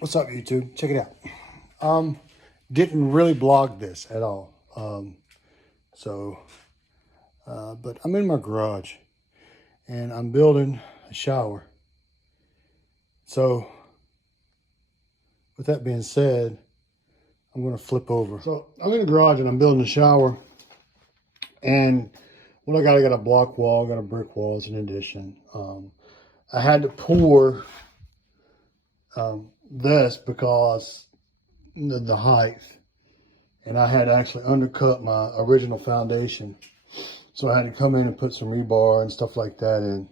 What's up, YouTube? Check it out. Didn't really blog this at all. But I'm in my garage and I'm building a shower. So with that being said, I'm going to flip over. So I'm in the garage and I'm building a shower. And what I got a block wall, I got a brick wall as an addition. I had to pour this because the height, and I had actually undercut my original foundation, so I had to come in and put some rebar and stuff like that in.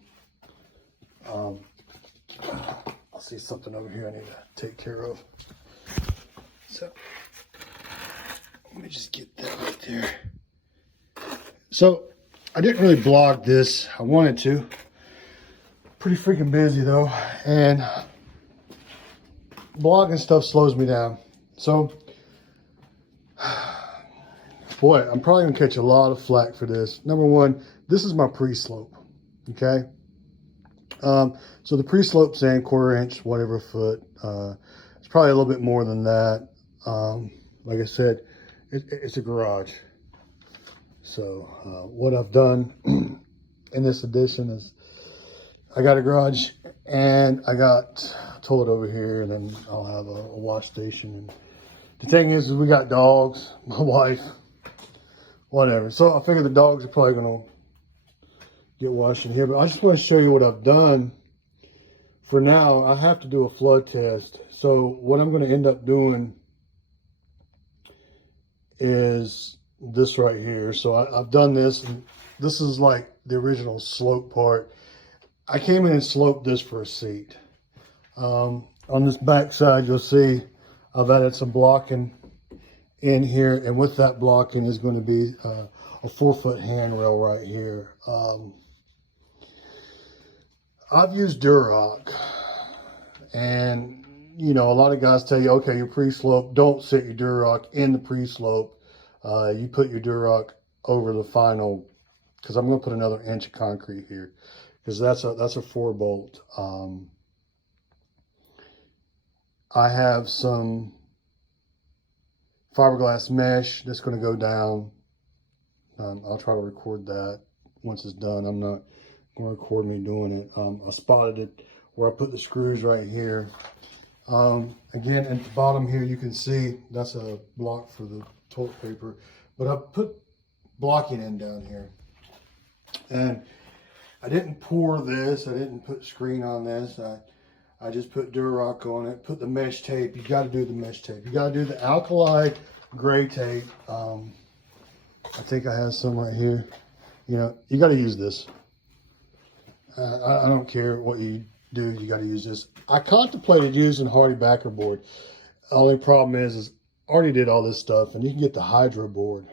I see something over here I need to take care of, so let me just get that right there. So I didn't really blog this. I wanted to. Pretty freaking busy though, and blogging stuff slows me down. So, boy, I'm probably gonna catch a lot of flack for this. Number one, this is my pre-slope, okay? So the pre-slope's in 1/4 inch, whatever foot. It's probably a little bit more than that. Like I said, it's a garage. So what I've done in this addition is I got a garage and I got a toilet over here, and then I'll have a wash station. And the thing is we got dogs, my wife, whatever. So I figure the dogs are probably gonna get washed in here, but I just want to show you what I've done. For now, I have to do a flood test. So what I'm going to end up doing is this right here. So I've done this, and this is like the original slope part. I came in and sloped this for a seat. On this back side, you'll see I've added some blocking in here, and with that blocking is going to be a 4-foot handrail right here. I've used Durock, and you know, a lot of guys tell you, okay, your pre-slope, don't sit your Durock in the pre-slope. You put your Durock over the final, because I'm going to put another inch of concrete here, because that's a 4-bolt. I have some fiberglass mesh that's going to go down. I'll try to record that once it's done. I'm not going to record me doing it. I spotted it where I put the screws right here. Again, at the bottom here, you can see that's a block for the toilet paper, but I put blocking in down here. And I didn't pour this. I didn't put screen on this. I just put Durock on it, put the mesh tape. You got to do the mesh tape. You got to do the alkali gray tape. I think I have some right here. You know, you got to use this. I don't care what you do, you got to use this. I contemplated using HardieBacker board. The only problem is I already did all this stuff, and you can get the Hydro board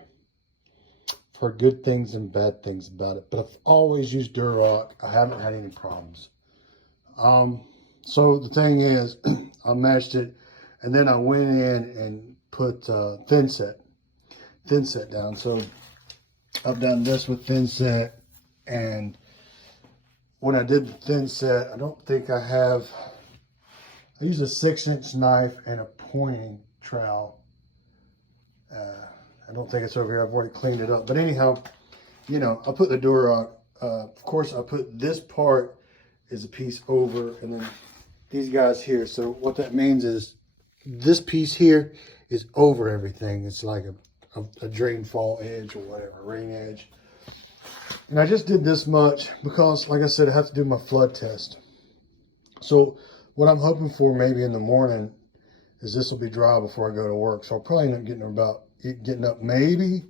for good things and bad things about it. But I've always used Durock. I haven't had any problems. So the thing is, I meshed it, and then I went in and put thin set down. So I've done this with thin set, and when I did the thin set, I don't think I used a 6-inch knife and a pointing trowel. I don't think it's over here. I've already cleaned it up. But anyhow, you know, I put the Durock. Of course, I put this part is a piece over, and then these guys here. So what that means is this piece here is over everything. It's like a drain fall edge or whatever, rain edge. And I just did this much because, like I said, I have to do my flood test. So what I'm hoping for maybe in the morning is this will be dry before I go to work. So I'll probably end up getting up maybe,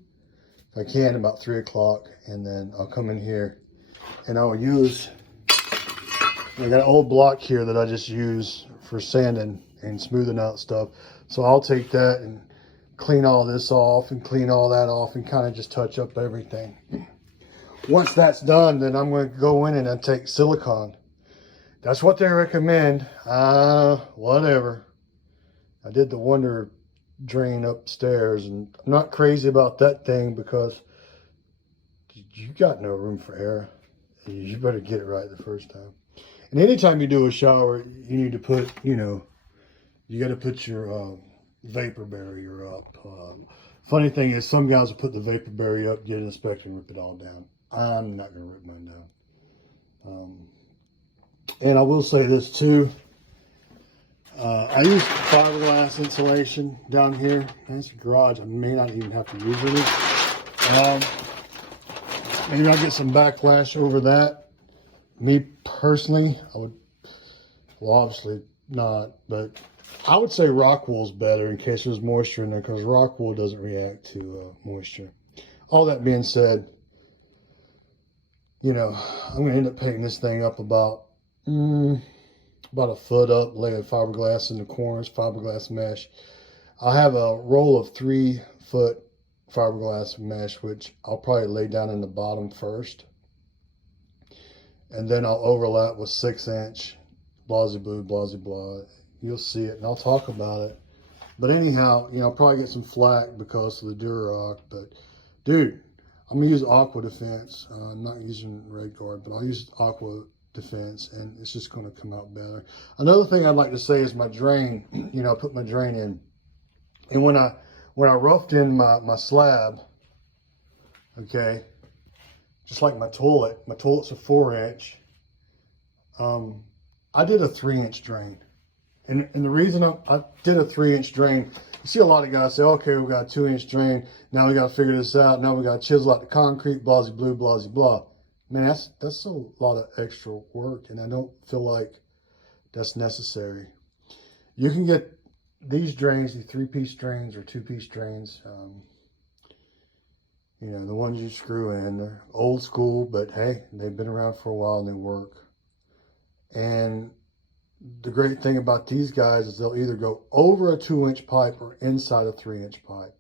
if I can, about 3 o'clock. And then I'll come in here and I'll use, I got an old block here that I just use for sanding and smoothing out stuff. So I'll take that and clean all this off and clean all that off and kind of just touch up everything. Once that's done, then I'm going to go in and I take silicone. That's what they recommend. Whatever. I did the Wonder drain upstairs, and I'm not crazy about that thing because you got no room for error. You better get it right the first time. And anytime you do a shower, you need to put, you know, you got to put your vapor barrier up. Funny thing is, some guys will put the vapor barrier up, get an inspector, and rip it all down. I'm not going to rip mine down. And I will say this too. I use fiberglass insulation down here. That's a garage. I may not even have to use it. Maybe I'll get some backlash over that. Me personally, I would, well, obviously not, but I would say rock wool's better in case there's moisture in there, because rock wool doesn't react to moisture. All that being said, you know, I'm going to end up painting this thing up about a foot up, laying fiberglass in the corners, fiberglass mesh. I have a roll of 3-foot fiberglass mesh, which I'll probably lay down in the bottom first, and then I'll overlap with 6-inch blah blah blah blah. You'll see it and I'll talk about it. But anyhow, you know, I'll probably get some flack because of the Durock, but dude, I'm gonna use Aqua Defense. I'm not using Red Guard, but I'll use Aqua Defense, and it's just going to come out better. Another thing I'd like to say is my drain. You know, I put my drain in, and when I roughed in my slab, okay, just like my toilet's a 4-inch. I did a 3-inch drain, and the reason I did a 3-inch drain, you see a lot of guys say, okay, we got a 2-inch drain, now we got to figure this out, now we got to chisel out the concrete, blah blah blah blah. Man, that's a lot of extra work, and I don't feel like that's necessary. You can get these drains, the 3-piece drains or 2-piece drains. You know, the ones you screw in, they're old school, but hey, they've been around for a while and they work. And the great thing about these guys is they'll either go over a 2-inch pipe or inside a 3-inch pipe.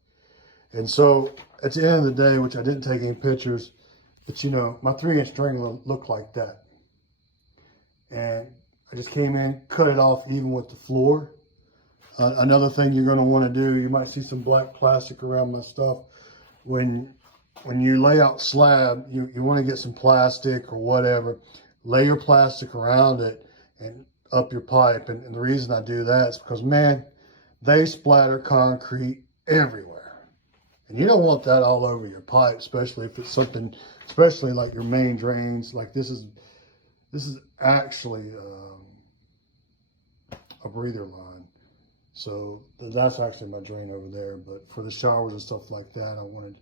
And so at the end of the day, which I didn't take any pictures, but you know, my 3-inch drain looked like that. And I just came in, cut it off even with the floor. Another thing you're going to want to do, you might see some black plastic around my stuff. When you lay out slab, you want to get some plastic or whatever. Lay your plastic around it and up your pipe. And the reason I do that is because, man, they splatter concrete everywhere. And you don't want that all over your pipe, especially if it's something, especially like your main drains. Like this is actually a breather line. So that's actually my drain over there. But for the showers and stuff like that, I wanted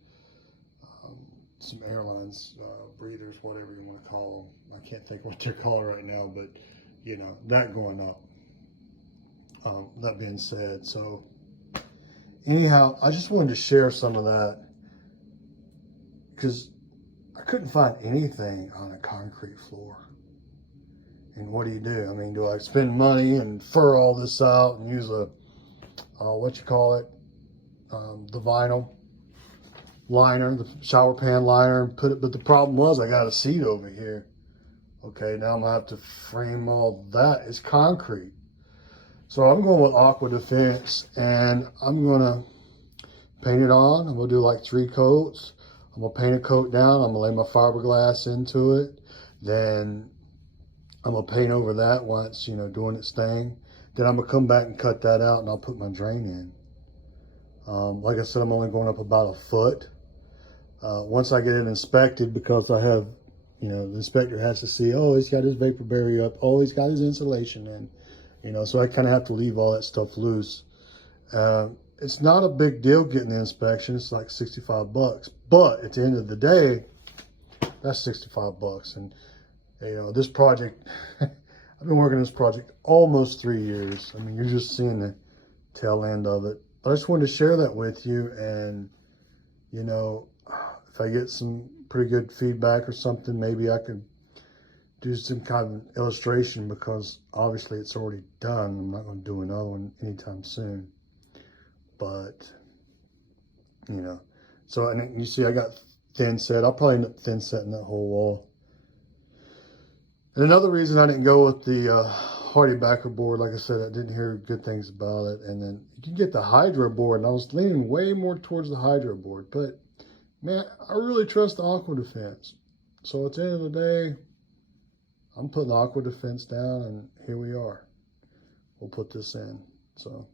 some airlines, breathers, whatever you want to call them. I can't think what they're called right now, but you know, that going up. That being said, so anyhow, I just wanted to share some of that because I couldn't find anything on a concrete floor. And what do you do? I mean, do I spend money and fur all this out and use a, what you call it, the vinyl liner, the shower pan liner, and put it, but the problem was I got a seat over here. Okay, now I'm gonna have to frame all that. It's concrete. So I'm going with Aqua Defense, and I'm gonna paint it on. I'm gonna do like 3 coats. I'm gonna paint a coat down. I'm gonna lay my fiberglass into it. Then I'm gonna paint over that once, you know, doing its thing. Then I'm gonna come back and cut that out, and I'll put my drain in. Like I said, I'm only going up about a foot. Once I get it inspected, because I have, you know, the inspector has to see, oh, he's got his vapor barrier up. Oh, he's got his insulation in. You know, so I kind of have to leave all that stuff loose. It's not a big deal getting the inspection. It's like $65. But at the end of the day, that's $65. And, you know, this project, I've been working on this project almost 3 years. I mean, you're just seeing the tail end of it. But I just wanted to share that with you. And, you know, if I get some pretty good feedback or something, maybe I could do some kind of illustration, because obviously it's already done. I'm not going to do another one anytime soon. But, you know, so, and you see I got thin set. I'll probably end up thin setting that whole wall. And another reason I didn't go with the Hardy backer board, like I said, I didn't hear good things about it. And then you can get the Hydro board, and I was leaning way more towards the Hydro board. But, man, I really trust the Aqua Defense. So at the end of the day, I'm putting the Aqua Defense down, and here we are. We'll put this in. So,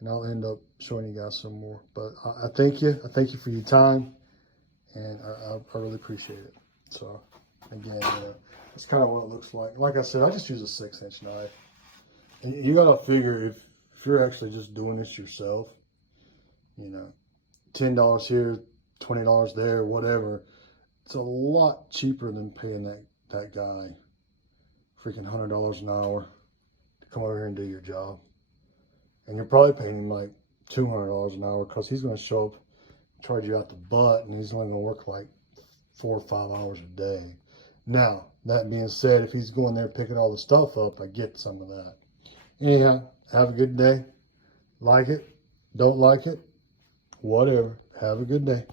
and I'll end up showing you guys some more. But I thank you. I thank you for your time, and I really appreciate it. So, again, that's kind of what it looks like. Like I said, I just use a 6-inch knife. And you got to figure if you're actually just doing this yourself, you know, $10 here, $20 there, whatever. It's a lot cheaper than paying that guy freaking $100 an hour to come over here and do your job. And you're probably paying him like $200 an hour because he's going to show up, charge you out the butt, and he's only going to work like 4 or 5 hours a day. Now, that being said, if he's going there picking all the stuff up, I get some of that. Anyhow, have a good day. Like it, don't like it, whatever. Have a good day.